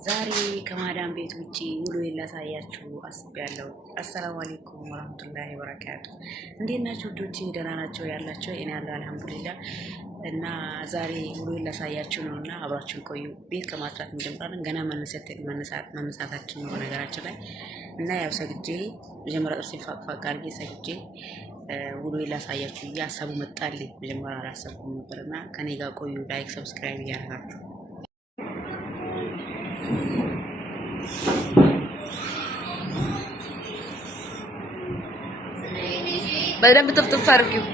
ዛሬ ከማዳም ቤት ውጪ ውሎ ላሳያችሁ አስቤያለሁ። አሰላሙ አለይኩም ወራህመቱላሂ ወበረካቱ። እንዴት ናችሁ ዶቼ? ደህና ናቸው ያላችሁ? እኔ ያለው አልሐምዱሊላህ። እና ዛሬ ውሎ ላሳያችሁ ነውና አብራችሁን ቆዩ። ቤት ከማጥራት እንጀምራለን። ገና መነሳታችን ነው ነገራችን ላይ እና ያው ሰግጄ መጀመሪያ ጥርሴን ፋቅፋቅ አድርጌ ሰግጄ ውሎ ላሳያችሁ ሀሳቡ መጣልኝ። መጀመሪያ አላሰብኩም ነበርና ከኔ ጋር ቆዩ። ላይክ ሰብስክራይብ እያደረጋችሁ በደንብ ጥፍጥፍ አድርጊው።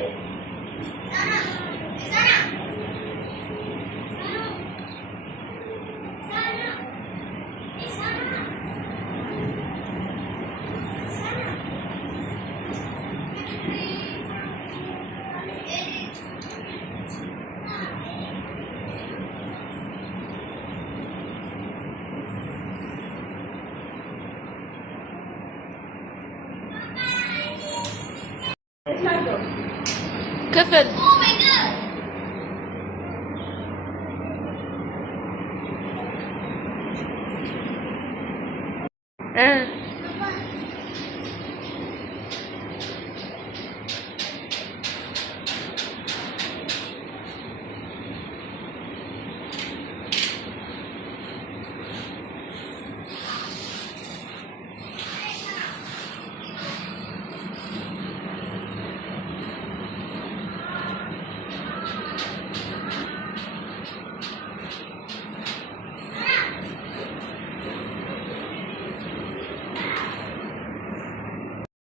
ክፍል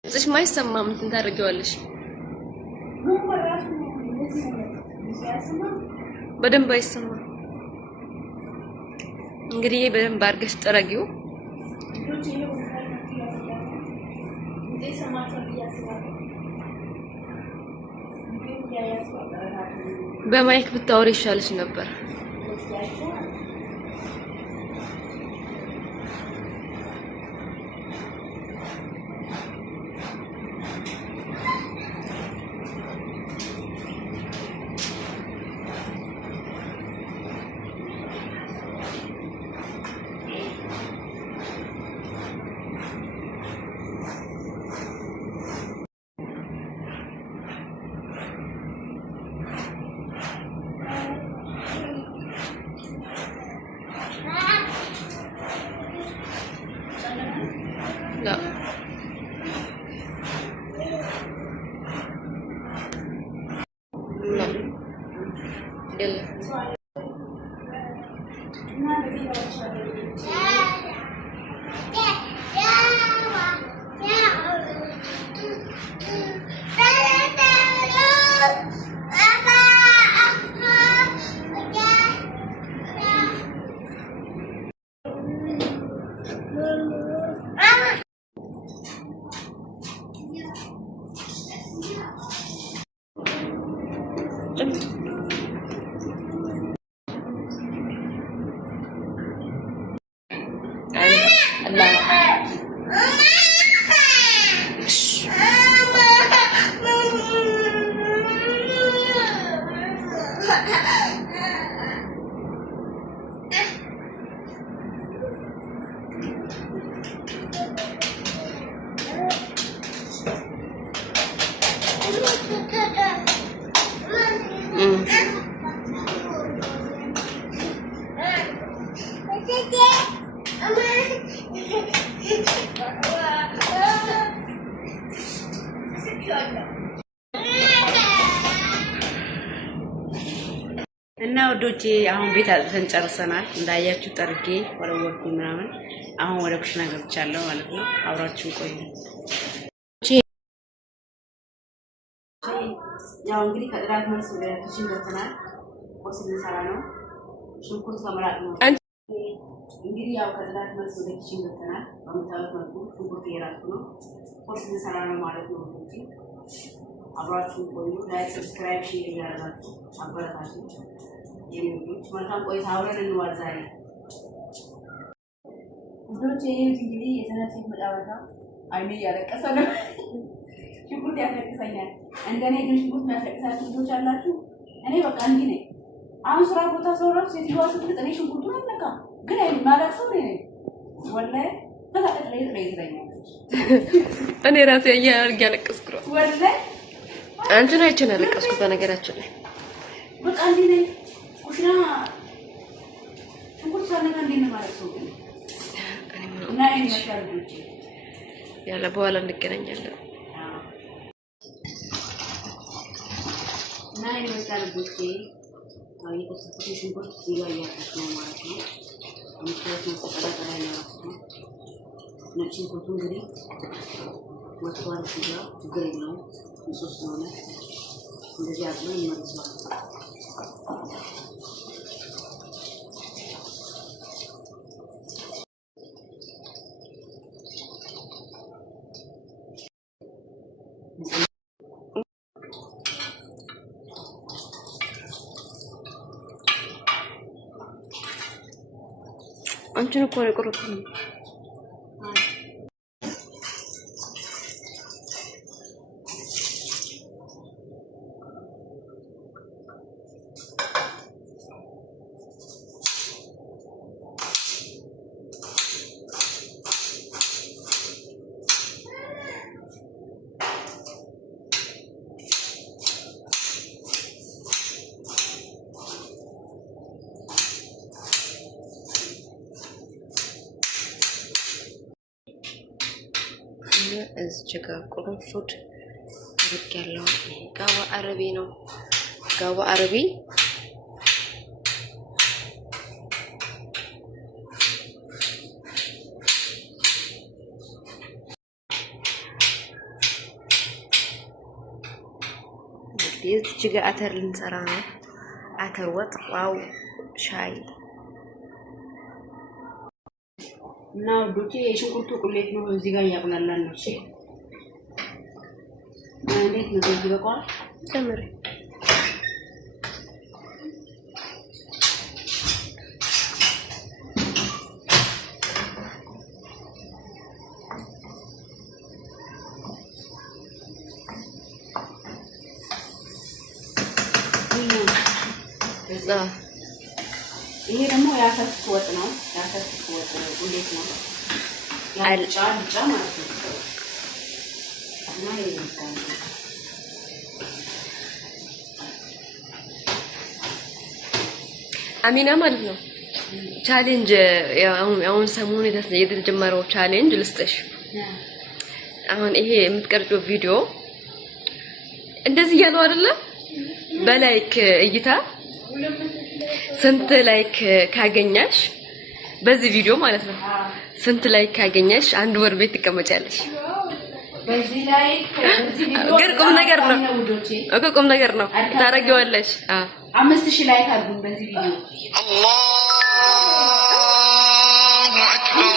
እሺ ማይሰማም እንትን ታደርጊዋለሽ። በደንብ አይሰማም። እንግዲህ በደንብ አድርገሽ ጥረጊው። በማይክ ብታወሪ ይሻልሽ ነበር። لا لا يلا እና ወዶቼ አሁን ቤት አጥተን ጨርሰናል። እንዳያችሁ ጠርጌ ወለወልኩ ምናምን አሁን ወደ ኩሽና ገብቻለሁ ማለት ነው። አብራችሁ ቆዩ። ያው እንግዲህ ከጥራት መልስ ወደ ኩሽና ገብተናል። ቁርስ ልንሰራ ነው። ሽንኩርት ከመላጥ ነው። እንግዲህ ያው ከጥራት መልስ ወደ ኩሽና ገብተናል። በምታዩት መልኩ ሽንኩርት እየላጥኩ ነው። ቁርስ ልንሰራ ነው ማለት ነው። አብራችሁ ቆዩ። ላይክ ሰብስክራይብ ሼር እያደረጋችሁ አበረታችሁ። የሚሉት መልካም ቆይታ አብረን እንዋል። ዛሬ ውዶቼ እንግዲህ የተነሳች መጣበታ አይኔ ያለቀሰ ነው። ሽንኩርት ያለቅሰኛል። እንደኔ ግን ሽንኩርት ያለቅሳችሁ ልጆች አላችሁ? እኔ በቃ እንዲህ ነኝ። አሁን ስራ ቦታ ሰው ራሱ ሴትዮዋ ስትልጥ እኔ ሽንኩርቱን አልነካም። ግን ማለት ሰው ነው ወላሂ በታቀት ላይ ይዘኛል እኔ ራሴ ያለቀስኩ ነው ወላሂ አንተን አይቼ ነው ያለቀስኩት በነገራችን ላይ በቃ እንዴ ነኝ ኩሽና ሽንኩርት ሳነጋ እንዴ ነው ማለት ነው እና እኔ መሻለች ያለ በኋላ እንገናኛለን እና እኔ መሻለች አይ ተሰጥቶ ሽንኩርት ሲጋ ያያችሁ ማለት ነው ምክንያት ነው ተቀጣጣ ላይ ነው ነጭ ሽንኩርቱ እንግዲህ ወጥቷል ሲጋ ችግር የለውም ሶስት ነው እንደዚህ አጥሎ ይመርሳል አንቺን እኮ ነው የቆረጥኩት እዚህ ጋር ቁርንፉድ ልክ ያለው ጋዋ አረቢ ነው ጋዋ አረቢ እዚህ ጋር አተር ልንሰራ ነው አተር ወጥ ዋው ሻይ እና ዱቲ የሽንኩርቱ ቁሌት ነው እዚህ ጋር ያቁላላል ነው እሺ እንዴት ነው እዚህ በቃ ተምሪ ይሄ ደግሞ ያፈስኩ ወጥ ነው ያፈስኩ ወጥ ቁሌት ነው ያልጫ ማለት ነው እና ይሄን አሚና ማለት ነው ቻሌንጅ አሁን ሰሞኑን የተጀመረው ቻሌንጅ ልስጥሽ አሁን ይሄ የምትቀርጪው ቪዲዮ እንደዚህ ያለው አይደለ በላይክ እይታ ስንት ላይክ ካገኛሽ በዚህ ቪዲዮ ማለት ነው ስንት ላይክ ካገኛሽ አንድ ወር ቤት ትቀመጫለሽ በዚህ ላይክ በዚህ ቪዲዮ ግን ቁም ነገር ነው እኮ ቁም ነገር ነው ታረጊዋለሽ 5000 ላይክ አድርጉ በዚህ ቪዲዮ አላሁ አክበር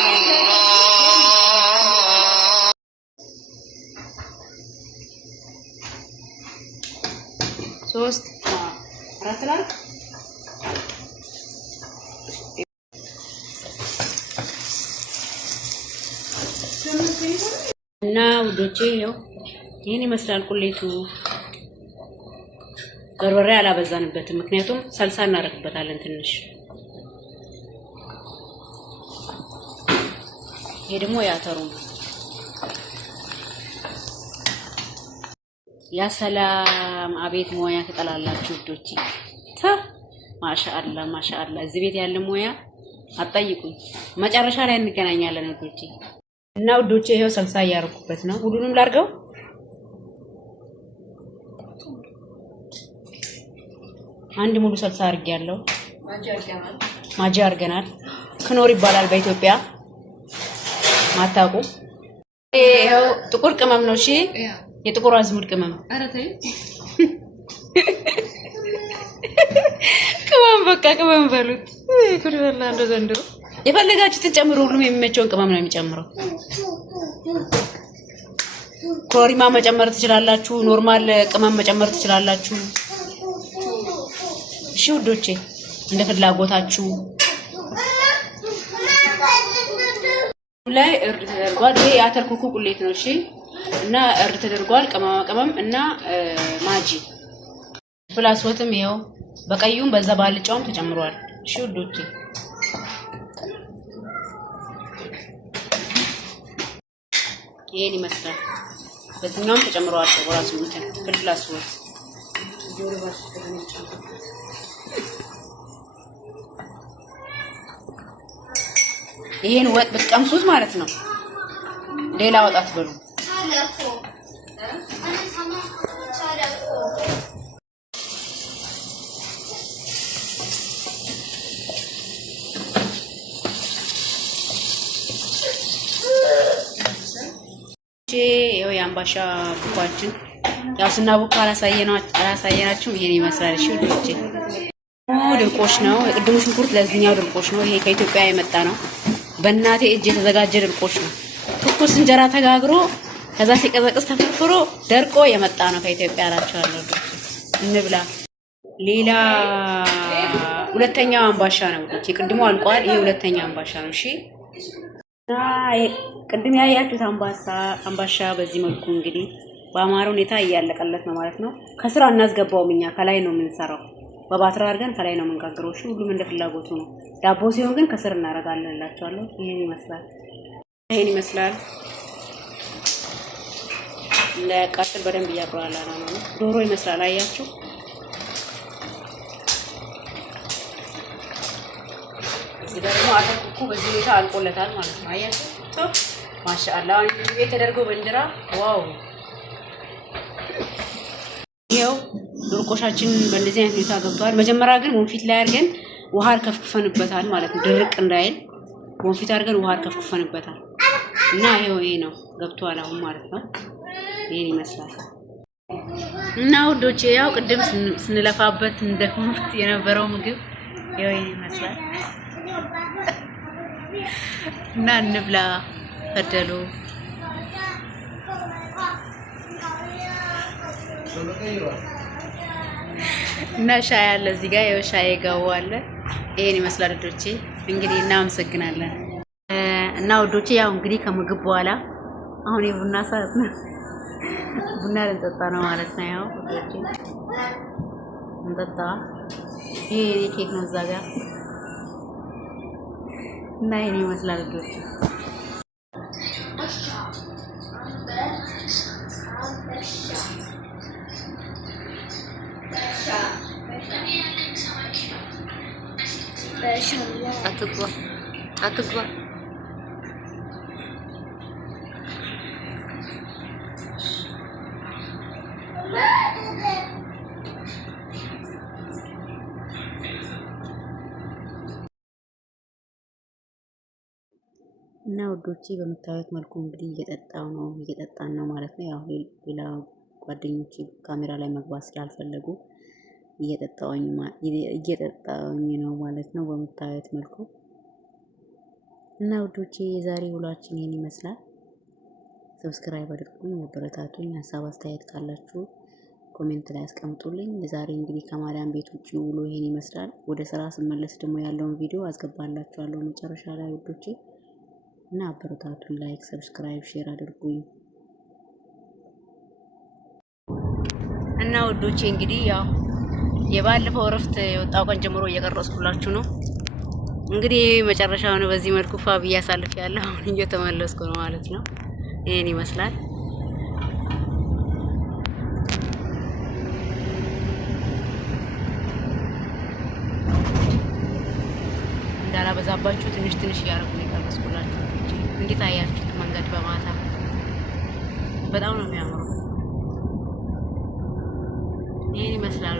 ሶስት አራት ላይክ እና ውዶቼ ነው ይሄን ይመስላል ቁሌቱ በርበሬ አላበዛንበትም ምክንያቱም ሰልሳ እናረግበታለን ትንሽ ይሄ ደግሞ ያተሩ ያ ሰላም አቤት ሞያ ተጠላላችሁ ውዶቼ ማሻአላ ማሻአላ እዚህ ቤት ያለ ሞያ አጣይቁኝ መጨረሻ ላይ እንገናኛለን ውዶቼ እና ውዶቼ ይሄው ሰልሳ ያርኩበት ነው ሁሉንም ላርገው አንድ ሙሉ ሰልሳ አርጊያለሁ ማጂ አርገናል ክኖር ይባላል በኢትዮጵያ ማታቁ ይሄው ጥቁር ቅመም ነው እሺ የጥቁር አዝሙድ ቅመም አረታይ ቅመም በቃ ቅመም በሉት ኩሪ ወላ እንደው ዘንድሮ የፈለጋችሁትን ጨምሩ ሁሉም የሚመቸውን ቅመም ነው የሚጨምረው ኮሪማ መጨመር ትችላላችሁ ኖርማል ቅመም መጨመር ትችላላችሁ እሺ ውዶቼ እንደ ፍላጎታችሁ ላይ እርድ ተደርጓል ይሄ የአተር ኩኩ ቁሌት ነው እሺ እና እርድ ተደርጓል ቅመማ ቅመም እና ማጂ ፍላስ ወጥም ይሄው በቀዩም በዛ ባልጫውም ተጨምሯል እሺ ውዶቼ ይሄን ይመስላል። በዚህኛውም ተጨምረዋል ራሱ እንትን ፍልፍል አስወጥ ይሄን ወጥ ብትቀምሱት ማለት ነው ሌላ ወጥ አትበሉ። ይሄው የአምባሻ ቡኳችን ያው ስናቡካ አላሳየናችሁ ይሄን ይመስላል። እሺ ወዶቼ ድርቆሽ ነው። የቅድሙ ሽንኩርት ለዚህኛው ድርቆሽ ነው። ይሄ ከኢትዮጵያ የመጣ ነው። በእናቴ እጅ የተዘጋጀ ድርቆሽ ነው። ትኩስ እንጀራ ተጋግሮ ከዛ ሲቀዘቅዝ ተፈርፍሮ ደርቆ የመጣ ነው ከኢትዮጵያ አላችኋለሁ። እንብላ። ሌላ ሁለተኛው አምባሻ ነው ወዶቼ። ቅድሙ አልቋል። ይሄ ሁለተኛው አምባሻ ነው። እሺ ቅድም ያያችሁት አምባሻ በዚህ መልኩ እንግዲህ በአማረ ሁኔታ እያለቀለት ነው ማለት ነው። ከስራ እናስገባውም እኛ ከላይ ነው የምንሰራው። በባትራ አድርገን ከላይ ነው የምንጋግረው። እሺ ሁሉም እንደ ፍላጎቱ ነው። ዳቦ ሲሆን ግን ከስር እናደርጋለን እላችኋለሁ። ይሄን ይመስላል። ለቃጥል በደንብ እያቁላላ ነው። ዶሮ ይመስላል። አያችሁ እዚህ ደግሞ አተኩኩ በዚህ ሁኔታ አልቆለታል ማለት ነው። አያችሁ ማሻአላ ቤት ተደርጎ በእንጀራ ዋው! ይሄው ድርቆሻችን በእንደዚህ አይነት ሁኔታ ገብቷል። መጀመሪያ ግን ወንፊት ላይ አድርገን ውሃ ከፍክፈንበታል ማለት ነው። ድርቅ እንዳይል ወንፊት አድርገን ውሃ ከፍክፈንበታል እና ይሄው ይሄ ነው ገብቷል አሁን ማለት ነው። ይሄን ይመስላል እና ውዶቼ ያው ቅድም ስንለፋበት እንደሆንኩት የነበረው ምግብ ይሄው ይሄን ይመስላል እና እንብላ ፈደሉ እና ሻይ አለ እዚህ ጋር ያው ሻይ ጋው አለ። ይሄን ይመስላል ውዶቼ። እንግዲህ እናመሰግናለን እና ውዶቼ ያው እንግዲህ ከምግብ በኋላ አሁን የቡና ሰዓት ነው። ቡና ልንጠጣ ነው ማለት ነው። ያው ውዶቼ እንጠጣ። ይሄ ኬክ ነው እዛ ጋር እና ይሄን ይመስላል ውዶቼ። አትግባ እና ውዶቼ በምታዩት መልኩ እንግዲህ እየጠጣን ነው ማለት ነው። ያው ሌላ ጓደኞቼ ካሜራ ላይ መግባት ስላልፈለጉ እየጠጣውኝ ነው ማለት ነው በምታዩት መልኩ። እና ውዶቼ የዛሬ ውሏችን ይሄን ይመስላል። ሰብስክራይብ አድርጉኝ፣ አበረታቱኝ። ሀሳብ አስተያየት ካላችሁ ኮሜንት ላይ አስቀምጡልኝ። የዛሬ እንግዲህ ከማርያም ቤት ውጪ ውሎ ይሄን ይመስላል። ወደ ስራ ስመለስ ደግሞ ያለውን ቪዲዮ አስገባላችኋለሁ መጨረሻ ላይ ውዶቼ። እና አበረታቱኝ። ላይክ፣ ሰብስክራይብ፣ ሼር አድርጉኝ። እና ውዶቼ እንግዲህ ያው የባለፈው እረፍት የወጣው ቀን ጀምሮ እየቀረጽኩላችሁ ነው። እንግዲህ መጨረሻው ነው። በዚህ መልኩ ፋብያ አሳልፍ ያለው አሁን እየተመለስኩ ነው ማለት ነው። ይሄን ይመስላል። እንዳላበዛባችሁ ትንሽ ትንሽ እያደረኩ ነው የቀረጽኩላችሁ። እንዴት አያችሁት? መንገድ በማታ በጣም ነው የሚያምረው። ይሄን ይመስላል።